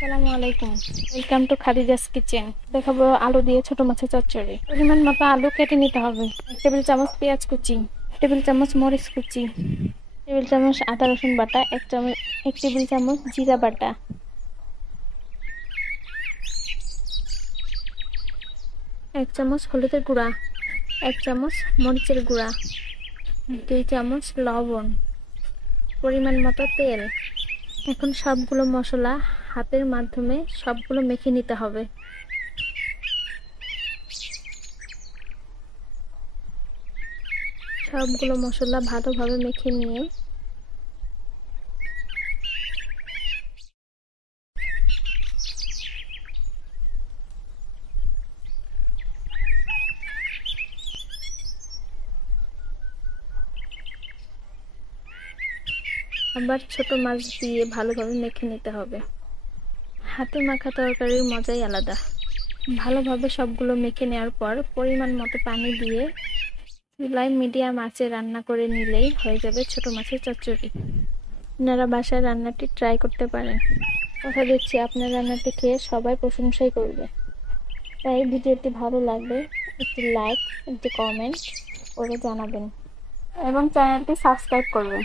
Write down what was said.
আসসালামু আলাইকুম। Welcome to Khadija's kitchen. দেখাবো আলু দিয়ে ছোট মাছের চচ্চড়ি। পরিমাণ মতো আলু কেটে নিতে হবে। 1 টেবিল চামচ পেঁয়াজ কুচি, 1 টেবিল চামচ মরিচ কুচি, 1 টেবিল চামচ আদা রসুন বাটা, 1 টেবিল চামচ জিরা বাটা, 1 চামচ হলুদের গুঁড়া, 1 চামচ মরিচের গুঁড়া, 2 চামচ লবণ, পরিমাণ মতো তেল। এখন সবগুলো মশলা হাতের মাধ্যমে সবগুলো মেখে নিতে হবে। সবগুলো মশলা ভালোভাবে মেখে নিয়ে আবার ছোট মাছ দিয়ে ভালোভাবে মেখে নিতে হবে। হাতে মাখা তরকারির মজাই আলাদা। ভালোভাবে সবগুলো মেখে নেওয়ার পর পরিমাণ মতো পানি দিয়ে চুলায় মিডিয়াম আঁচে রান্না করে নিলেই হয়ে যাবে ছোট মাছের চচ্চড়ি। আপনারা বাসায় রান্নাটি ট্রাই করতে পারেন। কথা দিচ্ছি আপনার রান্নাটি খেয়ে সবাই প্রশংসাই করবে। তাই ভিডিওটি ভালো লাগলে একটি লাইক, একটি কমেন্ট করে জানাবেন এবং চ্যানেলটি সাবস্ক্রাইব করবেন।